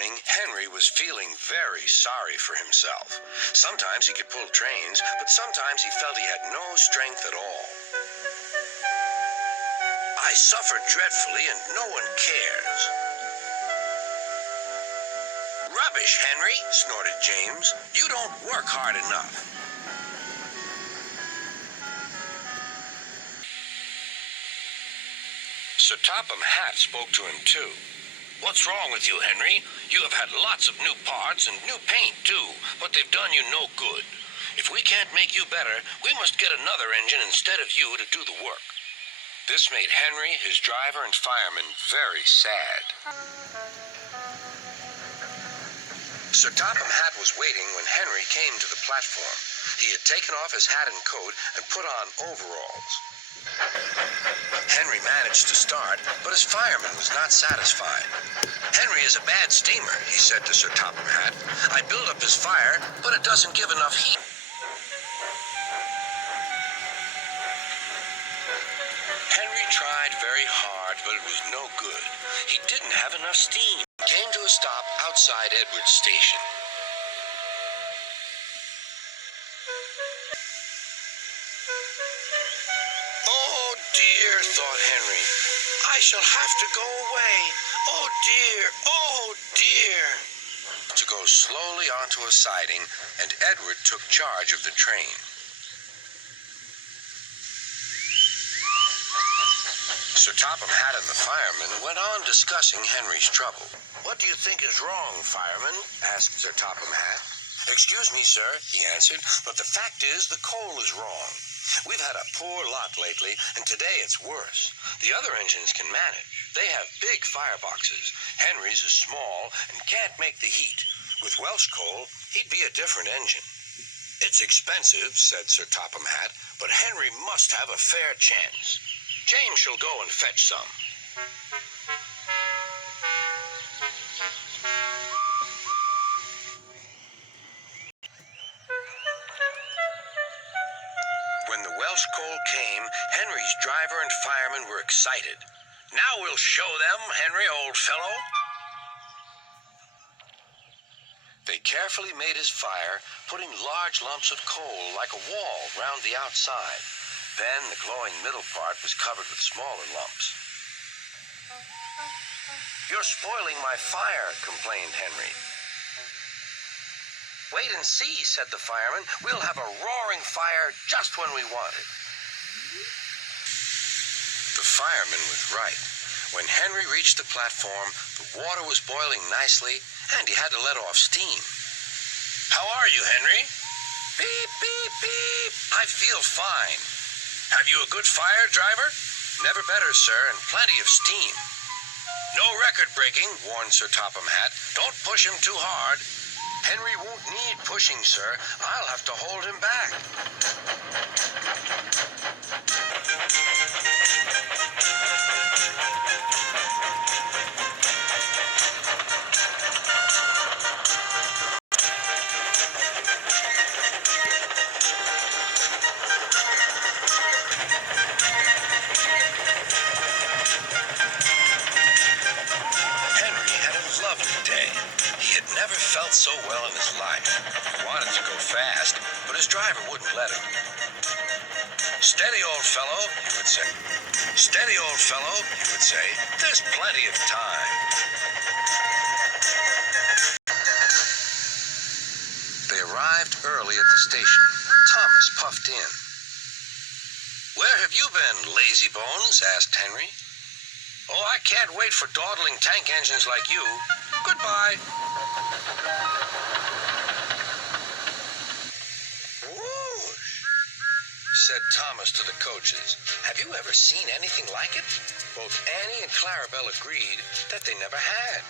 morning, Henry was feeling very sorry for himself. Sometimes he could pull trains, but sometimes he felt he had no strength at all. I suffered dreadfully and no one cares. Rubbish, Henry, snorted James. You don't work hard enough. Sir Topham Hatt spoke to him too. What's wrong with you, Henry? You have had lots of new parts and new paint, too, but they've done you no good. If we can't make you better, we must get another engine instead of you to do the work. This made Henry, his driver, and fireman very sad. Sir Topham Hatt was waiting when Henry came to the platform. He had taken off his hat and coat and put on overalls. Henry managed to start, but his fireman was not satisfied. Henry is a bad steamer, he said to Sir Topham Hatt. I build up his fire, but it doesn't give enough heat. Henry tried very hard, but it was no good. He didn't have enough steam. He came to a stop outside Edward's station. Oh dear, thought Henry. I shall have to go away. Oh dear, oh dear. To go slowly onto a siding, and Edward took charge of the train. Sir Topham Hatt and the fireman went on discussing Henry's trouble. What do you think is wrong, fireman? Asked Sir Topham Hatt. Excuse me, sir, he answered, but the fact is the coal is wrong. We've had a poor lot lately, and today it's worse. The other engines can manage. They have big fireboxes. Henry's is small and can't make the heat. With Welsh coal, he'd be a different engine. It's expensive, said Sir Topham Hatt, but Henry must have a fair chance. James shall go and fetch some. When the Welsh coal came, Henry's driver and fireman were excited. Now we'll show them, Henry, old fellow. They carefully made his fire, putting large lumps of coal like a wall round the outside. Then the glowing middle part was covered with smaller lumps. You're spoiling my fire, complained Henry. Wait and see, said the fireman. We'll have a roaring fire just when we want it. The fireman was right. When Henry reached the platform, the water was boiling nicely, and he had to let off steam. How are you, Henry? Beep, beep, beep. I feel fine. Have you a good fire, driver? Never better, sir, and plenty of steam. No record breaking, warned Sir Topham Hatt. Don't push him too hard. Henry won't need pushing, sir. I'll have to hold him back. Never felt so well in his life. He wanted to go fast, but his driver wouldn't let him. Steady, old fellow, he would say. Steady, old fellow, he would say. There's plenty of time. They arrived early at the station. Thomas puffed in. Where have you been, lazy bones? Asked Henry. Oh, I can't wait for dawdling tank engines like you. Goodbye. Whoosh, said Thomas to the coaches. Have you ever seen anything like it? Both Annie and Clarabelle agreed that they never had.